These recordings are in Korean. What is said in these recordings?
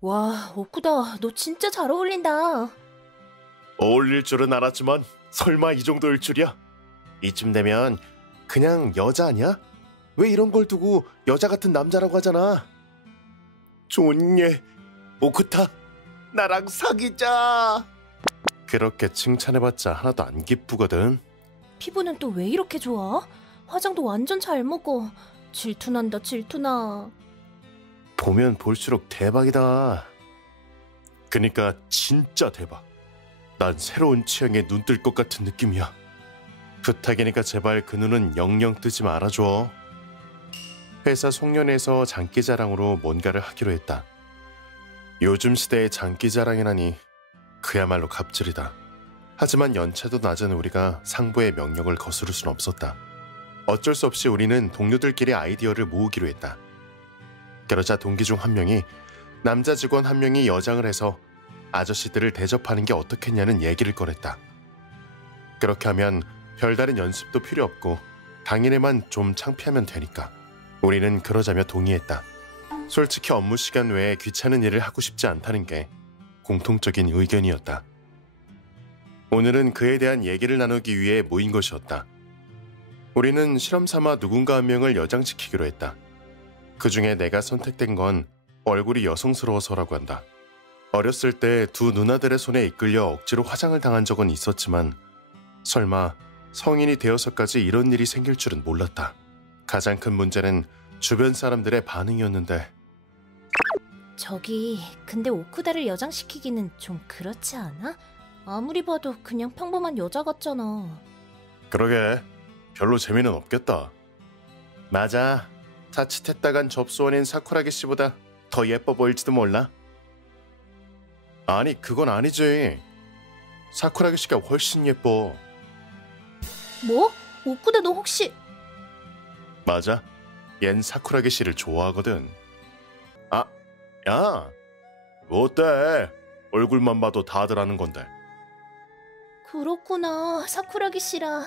와, 오쿠다, 너 진짜 잘 어울린다. 어울릴 줄은 알았지만 설마 이 정도일 줄이야? 이쯤 되면 그냥 여자 아니야? 왜 이런 걸 두고 여자 같은 남자라고 하잖아. 좋네, 오쿠타, 나랑 사귀자. 그렇게 칭찬해봤자 하나도 안 기쁘거든. 피부는 또 왜 이렇게 좋아? 화장도 완전 잘 먹어. 질투난다, 질투나. 보면 볼수록 대박이다. 그니까 진짜 대박. 난 새로운 취향에 눈 뜰 것 같은 느낌이야. 부탁이니까 제발 그 눈은 영영 뜨지 말아줘. 회사 송년회에서 장기자랑으로 뭔가를 하기로 했다. 요즘 시대의 장기자랑이라니 그야말로 갑질이다. 하지만 연차도 낮은 우리가 상부의 명령을 거스를 순 없었다. 어쩔 수 없이 우리는 동료들끼리 아이디어를 모으기로 했다. 그러자 동기 중 한 명이 남자 직원 한 명이 여장을 해서 아저씨들을 대접하는 게 어떻겠냐는 얘기를 꺼냈다. 그렇게 하면 별다른 연습도 필요 없고 당일에만 좀 창피하면 되니까. 우리는 그러자며 동의했다. 솔직히 업무 시간 외에 귀찮은 일을 하고 싶지 않다는 게 공통적인 의견이었다. 오늘은 그에 대한 얘기를 나누기 위해 모인 것이었다. 우리는 실험 삼아 누군가 한 명을 여장시키기로 했다. 그 중에 내가 선택된 건 얼굴이 여성스러워서라고 한다. 어렸을 때 두 누나들의 손에 이끌려 억지로 화장을 당한 적은 있었지만 설마 성인이 되어서까지 이런 일이 생길 줄은 몰랐다. 가장 큰 문제는 주변 사람들의 반응이었는데. 저기, 근데 오쿠다를 여장시키기는 좀 그렇지 않아? 아무리 봐도 그냥 평범한 여자 같잖아. 그러게, 별로 재미는 없겠다. 맞아, 자칫했다간 접수원인 사쿠라기 씨보다 더 예뻐 보일지도 몰라. 아니, 그건 아니지. 사쿠라기 씨가 훨씬 예뻐. 뭐? 오쿠다 너 혹시... 맞아, 얜 사쿠라기 씨를 좋아하거든. 아, 야, 어때? 얼굴만 봐도 다들 아는 건데. 그렇구나, 사쿠라기 씨라.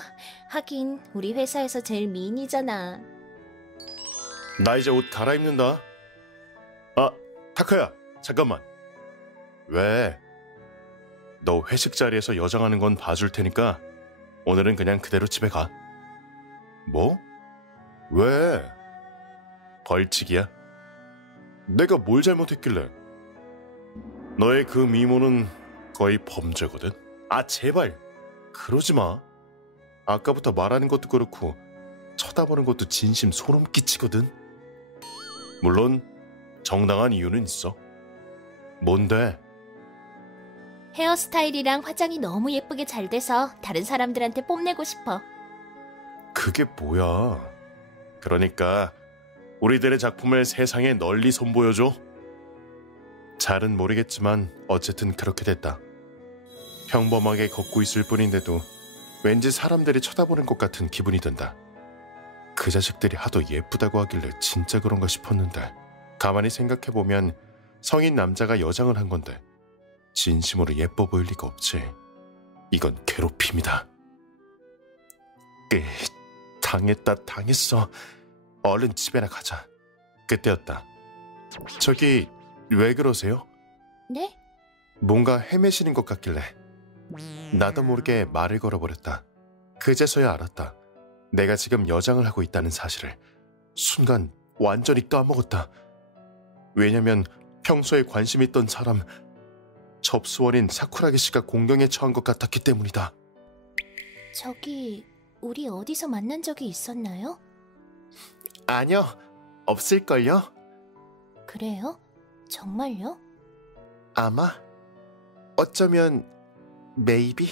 하긴 우리 회사에서 제일 미인이잖아. 나 이제 옷 갈아입는다. 아, 타카야, 잠깐만. 왜? 너 회식 자리에서 여장하는 건 봐줄 테니까 오늘은 그냥 그대로 집에 가. 뭐? 왜? 벌칙이야. 내가 뭘 잘못했길래? 너의 그 미모는 거의 범죄거든. 아, 제발 그러지 마. 아까부터 말하는 것도 그렇고 쳐다보는 것도 진심 소름 끼치거든. 물론 정당한 이유는 있어. 뭔데? 헤어스타일이랑 화장이 너무 예쁘게 잘 돼서 다른 사람들한테 뽐내고 싶어. 그게 뭐야? 그러니까 우리들의 작품을 세상에 널리 선보여줘. 잘은 모르겠지만 어쨌든 그렇게 됐다. 평범하게 걷고 있을 뿐인데도 왠지 사람들이 쳐다보는 것 같은 기분이 든다. 그 자식들이 하도 예쁘다고 하길래 진짜 그런가 싶었는데 가만히 생각해보면 성인 남자가 여장을 한 건데 진심으로 예뻐 보일 리가 없지. 이건 괴롭힘이다. 당했다, 당했어. 얼른 집에나 가자. 그때였다. 저기, 왜 그러세요? 네? 뭔가 헤매시는 것 같길래 나도 모르게 말을 걸어버렸다. 그제서야 알았다. 내가 지금 여장을 하고 있다는 사실을. 순간 완전히 까먹었다. 왜냐면 평소에 관심 있던 사람, 접수원인 사쿠라기 씨가 공경에 처한 것 같았기 때문이다. 저기, 우리 어디서 만난 적이 있었나요? 아니요, 없을걸요? 그래요? 정말요? 아마? 어쩌면 maybe?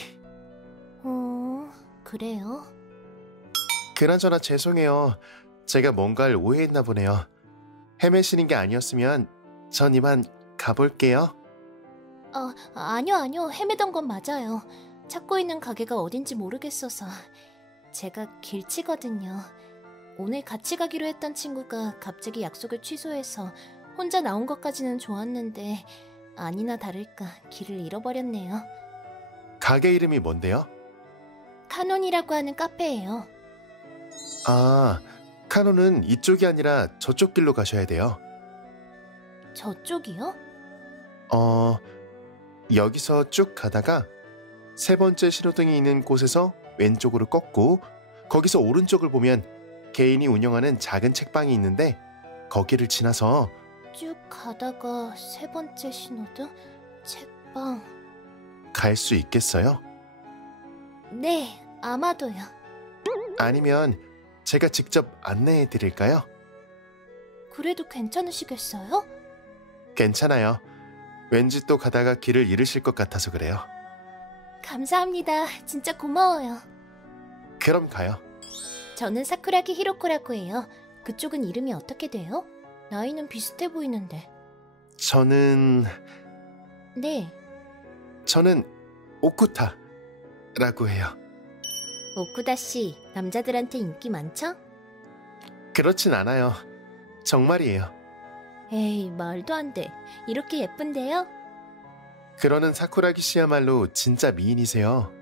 그래요? 그나저나 죄송해요. 제가 뭔가를 오해했나 보네요. 헤매시는 게 아니었으면 전 이만 가볼게요. 아니요. 헤매던 건 맞아요. 찾고 있는 가게가 어딘지 모르겠어서. 제가 길치거든요. 오늘 같이 가기로 했던 친구가 갑자기 약속을 취소해서 혼자 나온 것까지는 좋았는데 아니나 다를까 길을 잃어버렸네요. 가게 이름이 뭔데요? 카논이라고 하는 카페예요. 아, 카노는 이쪽이 아니라 저쪽 길로 가셔야 돼요. 저쪽이요? 어, 여기서 쭉 가다가 세 번째 신호등이 있는 곳에서 왼쪽으로 꺾고 거기서 오른쪽을 보면 개인이 운영하는 작은 책방이 있는데 거기를 지나서 쭉 가다가 세 번째 신호등? 책방... 갈 수 있겠어요? 네, 아마도요. 아니면 제가 직접 안내해 드릴까요? 그래도 괜찮으시겠어요? 괜찮아요. 왠지 또 가다가 길을 잃으실 것 같아서 그래요. 감사합니다. 진짜 고마워요. 그럼 가요. 저는 사쿠라기 히로코라고 해요. 그쪽은 이름이 어떻게 돼요? 나이는 비슷해 보이는데. 저는 네, 오쿠타라고 해요. 오쿠다 씨, 남자들한테 인기 많죠? 그렇진 않아요. 정말이에요. 에이, 말도 안 돼. 이렇게 예쁜데요? 그러는 사쿠라기 씨야말로 진짜 미인이세요.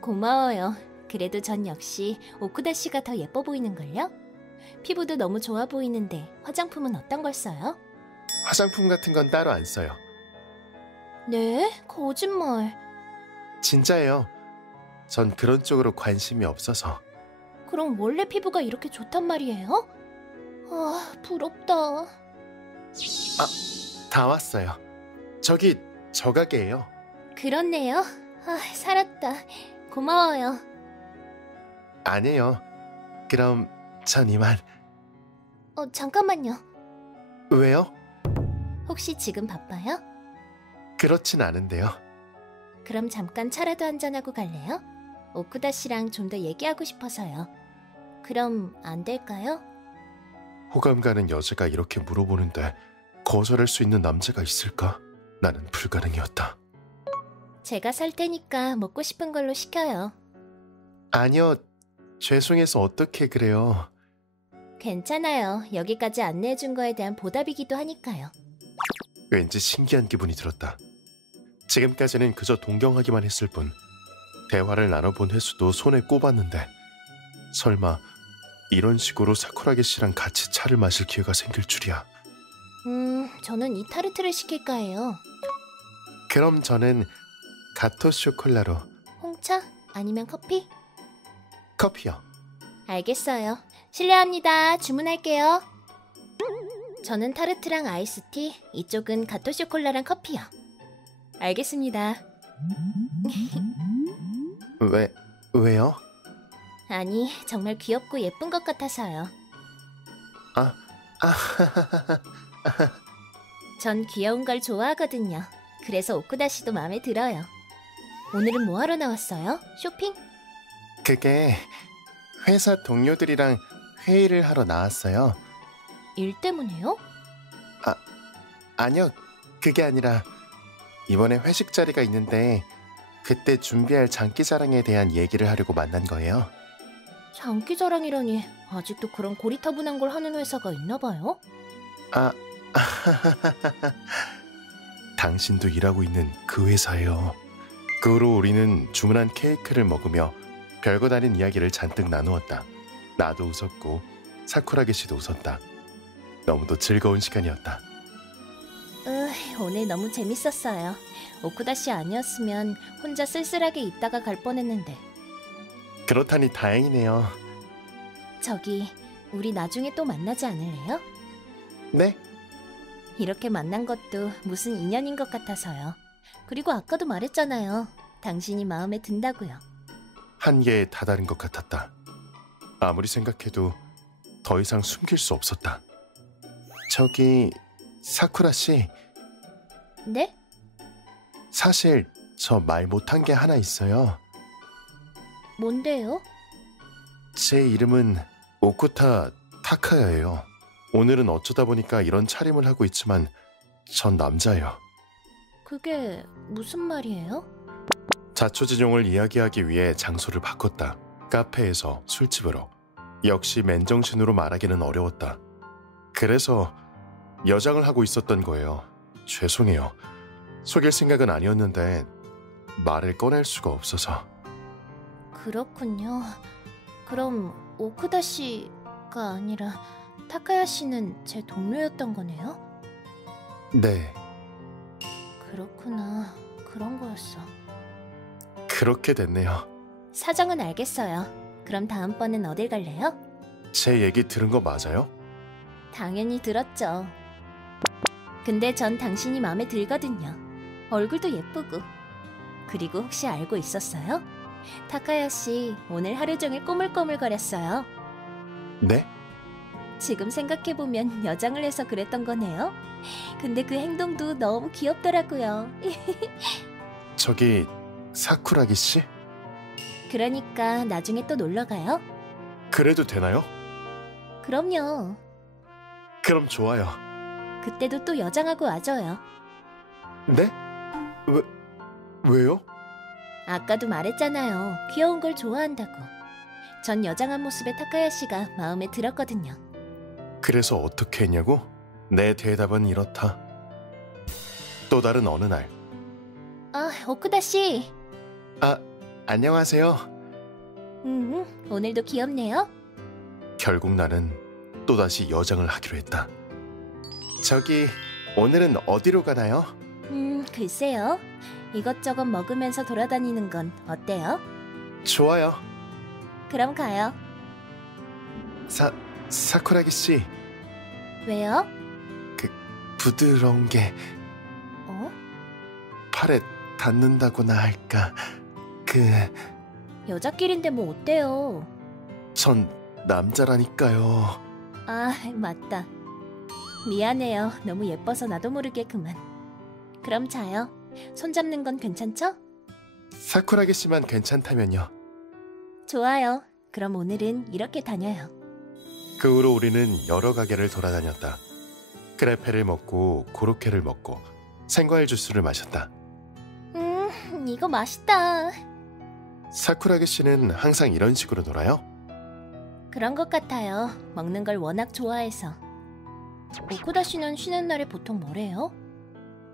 고마워요. 그래도 전 역시 오쿠다 씨가 더 예뻐 보이는걸요? 피부도 너무 좋아 보이는데 화장품은 어떤 걸 써요? 화장품 같은 건 따로 안 써요. 네? 거짓말. 진짜예요. 전 그런 쪽으로 관심이 없어서. 그럼 원래 피부가 이렇게 좋단 말이에요? 아, 부럽다. 다 왔어요. 저기 저 가게예요. 그렇네요. 아, 살았다. 고마워요. 아니에요. 그럼 전 이만. 잠깐만요. 왜요? 혹시 지금 바빠요? 그렇진 않은데요. 그럼 잠깐 차라도 한잔하고 갈래요? 오쿠다 씨랑 좀 더 얘기하고 싶어서요. 그럼 안 될까요? 호감 가는 여자가 이렇게 물어보는데 거절할 수 있는 남자가 있을까? 나는 불가능이었다. 제가 살 테니까 먹고 싶은 걸로 시켜요. 아니요. 죄송해서 어떻게 그래요. 괜찮아요. 여기까지 안내해준 거에 대한 보답이기도 하니까요. 왠지 신기한 기분이 들었다. 지금까지는 그저 동경하기만 했을 뿐 대화를 나눠본 횟수도 손에 꼽았는데 설마 이런 식으로 사쿠라기 씨랑 같이 차를 마실 기회가 생길 줄이야. 저는 이 타르트를 시킬까 해요. 그럼 저는 가토 쇼콜라로. 홍차? 아니면 커피? 커피요. 알겠어요. 실례합니다. 주문할게요. 저는 타르트랑 아이스티, 이쪽은 가토 쇼콜라랑 커피요. 알겠습니다. 왜요? 아니, 정말 귀엽고 예쁜 것 같아서요. 전 귀여운 걸 좋아하거든요. 그래서 오쿠다 씨도 마음에 들어요. 오늘은 뭐 하러 나왔어요? 쇼핑? 그게 회사 동료들이랑 회의를 하러 나왔어요. 일 때문에요? 아니요, 그게 아니라 이번에 회식 자리가 있는데 그때 준비할 장기자랑에 대한 얘기를 하려고 만난 거예요. 장기자랑이라니 아직도 그런 고리타분한 걸 하는 회사가 있나 봐요? 당신도 일하고 있는 그 회사예요. 그 후로 우리는 주문한 케이크를 먹으며 별것 아닌 이야기를 잔뜩 나누었다. 나도 웃었고 사쿠라기 씨도 웃었다. 너무도 즐거운 시간이었다. 오늘 너무 재밌었어요. 오쿠다 씨 아니었으면 혼자 쓸쓸하게 있다가 갈 뻔했는데. 그렇다니 다행이네요. 저기, 우리 나중에 또 만나지 않을래요? 네? 이렇게 만난 것도 무슨 인연인 것 같아서요. 그리고 아까도 말했잖아요. 당신이 마음에 든다고요. 한계에 다다른 것 같았다. 아무리 생각해도 더 이상 숨길 수 없었다. 저기 사쿠라 씨, 네? 사실 저 말 못한 게 하나 있어요. 뭔데요? 제 이름은 오쿠타 타카야예요. 오늘은 어쩌다 보니까 이런 차림을 하고 있지만 전 남자예요. 그게 무슨 말이에요? 자초지종을 이야기하기 위해 장소를 바꿨다. 카페에서 술집으로. 역시 맨정신으로 말하기는 어려웠다. 그래서 여장을 하고 있었던 거예요. 죄송해요. 속일 생각은 아니었는데 말을 꺼낼 수가 없어서. 그렇군요. 그럼 오쿠다 씨가 아니라 타카야 씨는 제 동료였던 거네요? 네. 그렇구나. 그런 거였어. 그렇게 됐네요. 사정은 알겠어요. 그럼 다음번엔 어딜 갈래요? 제 얘기 들은 거 맞아요? 당연히 들었죠. 근데 전 당신이 마음에 들거든요. 얼굴도 예쁘고. 그리고 혹시 알고 있었어요? 타카야 씨 오늘 하루 종일 꼬물꼬물거렸어요. 네? 지금 생각해보면 여장을 해서 그랬던 거네요. 근데 그 행동도 너무 귀엽더라고요. 저기 사쿠라기 씨? 그러니까 나중에 또 놀러가요? 그래도 되나요? 그럼요. 그럼 좋아요. 그때도 또 여장하고 와줘요. 네? 왜요? 아까도 말했잖아요. 귀여운 걸 좋아한다고. 전 여장한 모습에 타카야 씨가 마음에 들었거든요. 그래서 어떻게 했냐고? 내 대답은 이렇다. 또 다른 어느 날. 아, 오쿠다 씨. 아, 안녕하세요. 오늘도 귀엽네요. 결국 나는 또다시 여장을 하기로 했다. 저기, 오늘은 어디로 가나요? 글쎄요. 이것저것 먹으면서 돌아다니는 건 어때요? 좋아요. 그럼 가요. 사쿠라기 씨, 왜요? 부드러운 게 어? 팔에 닿는다고나 할까. 여자끼리인데 뭐 어때요? 전 남자라니까요. 아, 맞다. 미안해요. 너무 예뻐서 나도 모르게 그만. 그럼 자요. 손잡는 건 괜찮죠? 사쿠라기 씨만 괜찮다면요. 좋아요. 그럼 오늘은 이렇게 다녀요. 그 후로 우리는 여러 가게를 돌아다녔다. 크레페를 먹고 고로케를 먹고 생과일 주스를 마셨다. 이거 맛있다. 사쿠라기 씨는 항상 이런 식으로 놀아요? 그런 것 같아요. 먹는 걸 워낙 좋아해서. 오쿠다 씨는 쉬는 날에 보통 뭘 해요?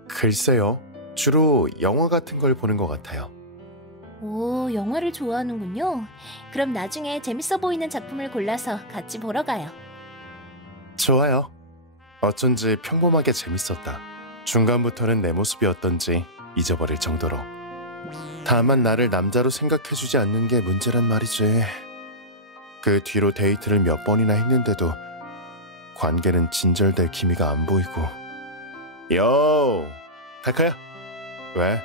글쎄요. 주로 영화 같은 걸 보는 것 같아요. 오, 영화를 좋아하는군요. 그럼 나중에 재밌어 보이는 작품을 골라서 같이 보러 가요. 좋아요. 어쩐지 평범하게 재밌었다. 중간부터는 내 모습이 어떤지 잊어버릴 정도로. 다만 나를 남자로 생각해주지 않는 게 문제란 말이지. 그 뒤로 데이트를 몇 번이나 했는데도 관계는 진절될 기미가 안 보이고. 요, 타카야. 왜?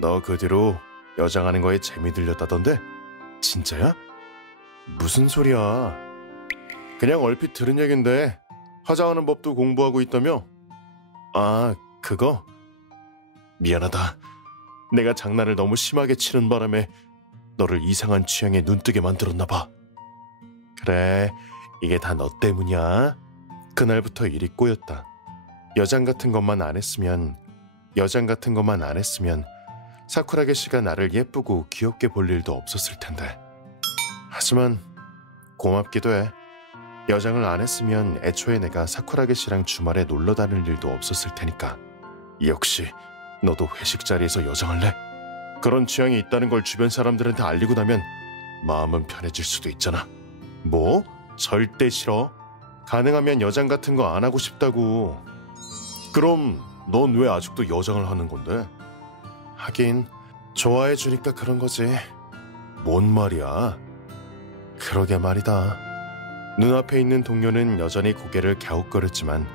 너 그 뒤로 여장하는 거에 재미 들렸다던데? 진짜야? 무슨 소리야? 그냥 얼핏 들은 얘긴데 화장하는 법도 공부하고 있다며? 아, 그거? 미안하다. 내가 장난을 너무 심하게 치는 바람에 너를 이상한 취향에 눈뜨게 만들었나 봐. 그래, 이게 다 너 때문이야. 그날부터 일이 꼬였다. 여장 같은 것만 안 했으면 사쿠라게 씨가 나를 예쁘고 귀엽게 볼 일도 없었을 텐데. 하지만 고맙기도 해. 여장을 안 했으면 애초에 내가 사쿠라게 씨랑 주말에 놀러 다닐 일도 없었을 테니까. 역시 너도 회식 자리에서 여장할래? 그런 취향이 있다는 걸 주변 사람들한테 알리고 나면 마음은 편해질 수도 있잖아. 뭐? 절대 싫어. 가능하면 여장 같은 거 안 하고 싶다고. 그럼 넌 왜 아직도 여장을 하는 건데? 하긴 좋아해 주니까 그런 거지. 뭔 말이야? 그러게 말이다. 눈앞에 있는 동료는 여전히 고개를 갸웃거렸지만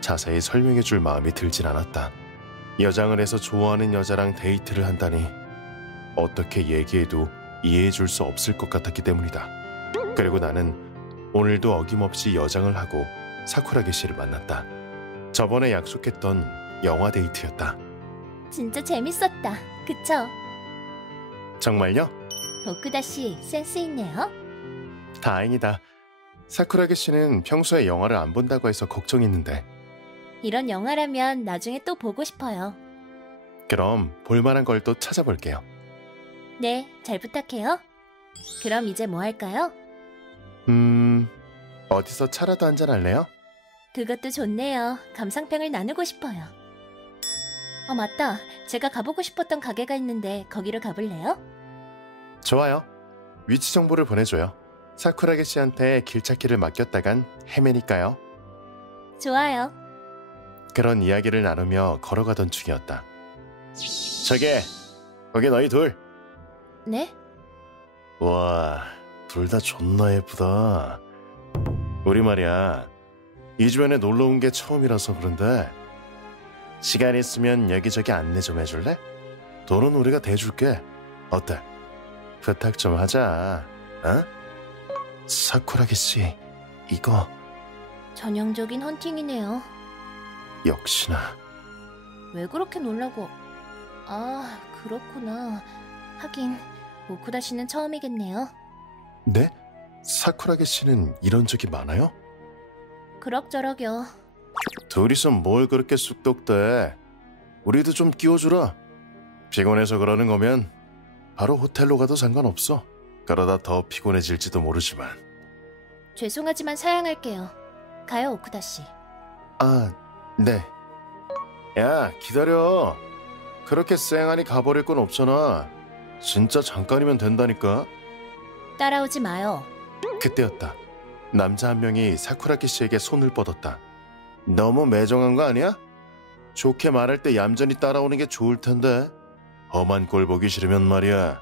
자세히 설명해 줄 마음이 들진 않았다. 여장을 해서 좋아하는 여자랑 데이트를 한다니 어떻게 얘기해도 이해해 줄 수 없을 것 같았기 때문이다. 그리고 나는 오늘도 어김없이 여장을 하고 사쿠라기 씨를 만났다. 저번에 약속했던 영화 데이트였다. 진짜 재밌었다. 그쵸? 정말요? 오쿠다 씨 센스 있네요. 다행이다. 사쿠라기 씨는 평소에 영화를 안 본다고 해서 걱정했는데. 이런 영화라면 나중에 또 보고 싶어요. 그럼 볼만한 걸 또 찾아볼게요. 네, 잘 부탁해요. 그럼 이제 뭐 할까요? 어디서 차라도 한잔 할래요? 그것도 좋네요. 감상평을 나누고 싶어요. 맞다. 제가 가보고 싶었던 가게가 있는데 거기로 가볼래요? 좋아요. 위치 정보를 보내줘요. 사쿠라기 씨한테 길 찾기를 맡겼다간 헤매니까요. 좋아요. 그런 이야기를 나누며 걸어가던 중이었다. 저기, 거기 너희 둘. 네? 와, 둘 다 존나 예쁘다. 우리 말이야, 이 주변에 놀러 온 게 처음이라서 그런데 시간 있으면 여기저기 안내 좀 해줄래? 돈은 우리가 대줄게. 어때? 부탁 좀 하자. 어? 사쿠라기 씨, 이거 전형적인 헌팅이네요. 역시나. 왜 그렇게 놀라고... 아, 그렇구나. 하긴 오쿠다 씨는 처음이겠네요. 네? 사쿠라기 씨는 이런 적이 많아요? 그럭저럭요. 둘이서 뭘 그렇게 쑥덕대. 우리도 좀 끼워주라. 피곤해서 그러는 거면 바로 호텔로 가도 상관없어. 그러다 더 피곤해질지도 모르지만. 죄송하지만 사양할게요. 가요, 오쿠다 씨. 아, 네. 야, 기다려. 그렇게 쌩하니 가버릴 건 없잖아. 진짜 잠깐이면 된다니까. 따라오지 마요. 그때였다. 남자 한 명이 사쿠라기 씨에게 손을 뻗었다. 너무 매정한 거 아니야? 좋게 말할 때 얌전히 따라오는 게 좋을 텐데. 험한 꼴 보기 싫으면 말이야.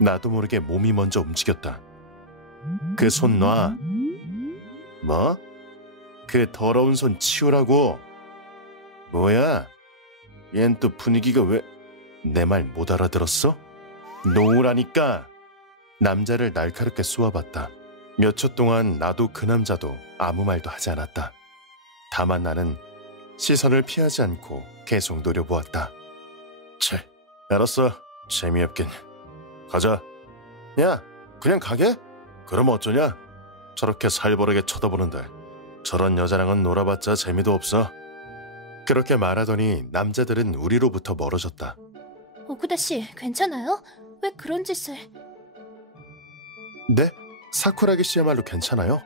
나도 모르게 몸이 먼저 움직였다. 그 손 놔. 뭐? 그 더러운 손 치우라고. 뭐야? 얜 또 분위기가 왜... 내 말 못 알아들었어? 놓으라니까. 남자를 날카롭게 쏘아봤다. 몇 초 동안 나도 그 남자도 아무 말도 하지 않았다. 다만 나는 시선을 피하지 않고 계속 노려보았다. 채, 알았어. 재미없긴. 가자. 야, 그냥 가게? 그럼 어쩌냐? 저렇게 살벌하게 쳐다보는데 저런 여자랑은 놀아봤자 재미도 없어. 그렇게 말하더니 남자들은 우리로부터 멀어졌다. 오쿠다 씨, 괜찮아요? 왜 그런 짓을... 네? 사쿠라기 씨야말로 괜찮아요?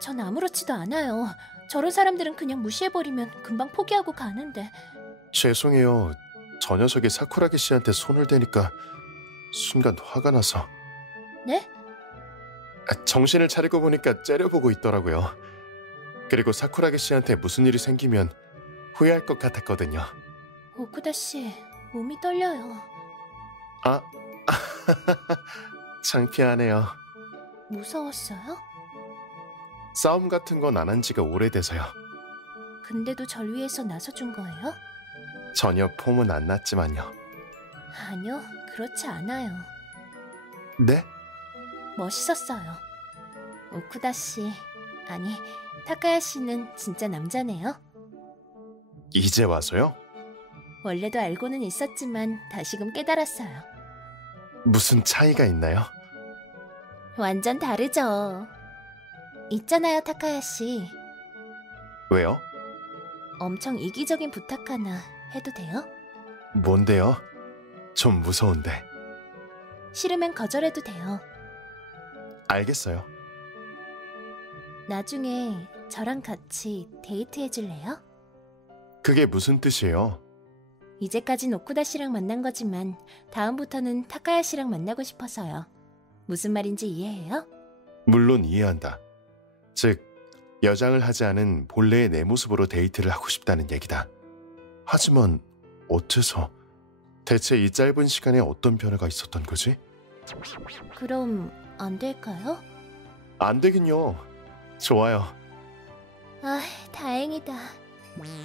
전 아무렇지도 않아요. 저런 사람들은 그냥 무시해버리면 금방 포기하고 가는데... 죄송해요. 저 녀석이 사쿠라기 씨한테 손을 대니까 순간 화가 나서. 네? 정신을 차리고 보니까 째려보고 있더라고요. 그리고 사쿠라기 씨한테 무슨 일이 생기면 후회할 것 같았거든요. 오쿠다 씨, 몸이 떨려요. 아, 창피하네요. 무서웠어요? 싸움 같은 건 안 한 지가 오래돼서요. 근데도 절 위해서 나서준 거예요? 전혀 폼은 안 났지만요. 아니요, 그렇지 않아요. 네? 멋있었어요. 오쿠다 씨, 아니, 타카야 씨는 진짜 남자네요. 이제 와서요? 원래도 알고는 있었지만 다시금 깨달았어요. 무슨 차이가 있나요? 완전 다르죠. 있잖아요, 타카야 씨. 왜요? 엄청 이기적인 부탁 하나 해도 돼요? 뭔데요? 좀 무서운데. 싫으면 거절해도 돼요. 알겠어요. 나중에 저랑 같이 데이트 해줄래요? 그게 무슨 뜻이에요? 이제까진 오쿠다 씨랑 만난 거지만 다음부터는 타카야 씨랑 만나고 싶어서요. 무슨 말인지 이해해요? 물론 이해한다. 즉, 여장을 하지 않은 본래의 내 모습으로 데이트를 하고 싶다는 얘기다. 하지만 어째서? 대체 이 짧은 시간에 어떤 변화가 있었던 거지? 그럼 안 될까요? 안 되긴요. 좋아요. 아, 다행이다.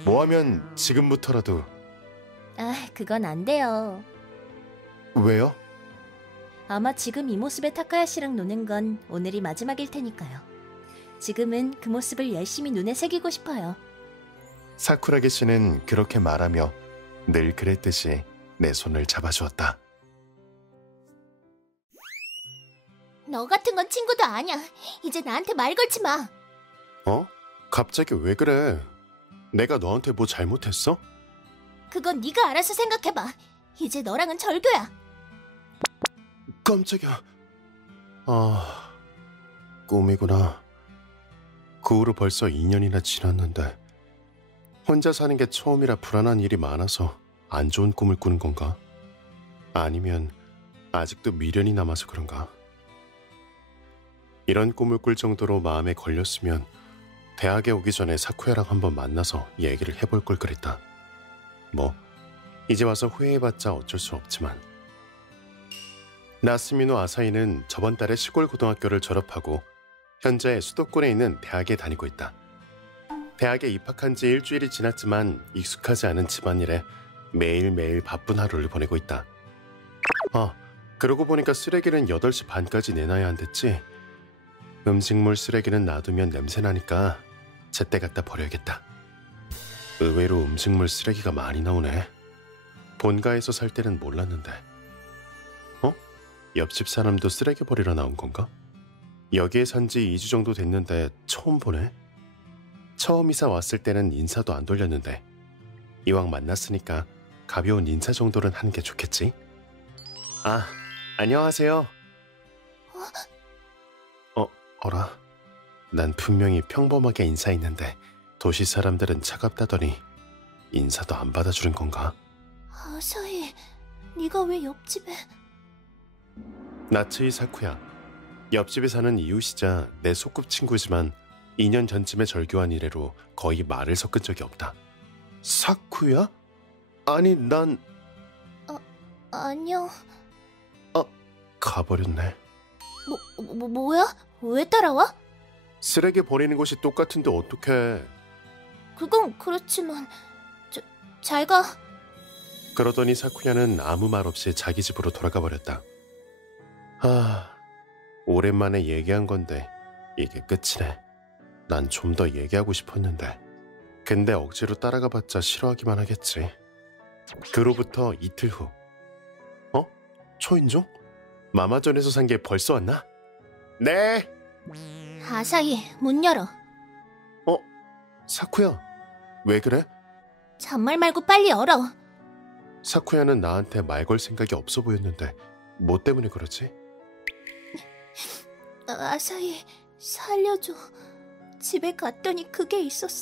뭐 하면 지금부터라도. 아, 그건 안 돼요. 왜요? 아마 지금 이 모습의 타카야 씨랑 노는 건 오늘이 마지막일 테니까요. 지금은 그 모습을 열심히 눈에 새기고 싶어요. 사쿠라기 씨는 그렇게 말하며 늘 그랬듯이 내 손을 잡아주었다. 너 같은 건 친구도 아니야. 이제 나한테 말 걸지 마. 어? 갑자기 왜 그래? 내가 너한테 뭐 잘못했어? 그건 네가 알아서 생각해봐. 이제 너랑은 절교야. 깜짝이야. 아, 꿈이구나. 그 후로 벌써 2년이나 지났는데 혼자 사는 게 처음이라 불안한 일이 많아서 안 좋은 꿈을 꾸는 건가? 아니면 아직도 미련이 남아서 그런가? 이런 꿈을 꿀 정도로 마음에 걸렸으면 대학에 오기 전에 사쿠야랑 한번 만나서 얘기를 해볼 걸 그랬다. 뭐 이제 와서 후회해봤자 어쩔 수 없지만. 나스미노 아사히는 저번 달에 시골 고등학교를 졸업하고 현재 수도권에 있는 대학에 다니고 있다. 대학에 입학한 지 일주일이 지났지만 익숙하지 않은 집안일에 매일매일 바쁜 하루를 보내고 있다. 그러고 보니까 쓰레기는 8시 반까지 내놔야 한댔지. 음식물 쓰레기는 놔두면 냄새나니까 제때 갖다 버려야겠다. 의외로 음식물 쓰레기가 많이 나오네. 본가에서 살 때는 몰랐는데. 옆집 사람도 쓰레기 버리러 나온 건가? 여기에 산 지 2주 정도 됐는데 처음 보네. 처음 이사 왔을 때는 인사도 안 돌렸는데 이왕 만났으니까 가벼운 인사 정도는 하는 게 좋겠지? 안녕하세요. 어라? 난 분명히 평범하게 인사했는데 도시 사람들은 차갑다더니 인사도 안 받아주는 건가? 아사히, 네가 왜 옆집에... 나츠이 사쿠야. 옆집에 사는 이웃이자 내 소꿉친구지만 2년 전쯤에 절교한 이래로 거의 말을 섞은 적이 없다. 사쿠야? 아니, 난... 안녕... 가버렸네. 뭐야? 왜 따라와? 쓰레기 버리는 곳이 똑같은데 어떡해. 그건 그렇지만... 잘 가. 그러더니 사쿠야는 아무 말 없이 자기 집으로 돌아가 버렸다. 오랜만에 얘기한 건데 이게 끝이네. 난 좀 더 얘기하고 싶었는데. 근데 억지로 따라가봤자 싫어하기만 하겠지. 그로부터 이틀 후. 초인종? 마마존에서 산 게 벌써 왔나? 네! 아사히, 문 열어. 사쿠야, 왜 그래? 잔말 말고 빨리 열어. 사쿠야는 나한테 말 걸 생각이 없어 보였는데 뭐 때문에 그러지? 아사히, 살려줘. 집에 갔더니 그게 있었어.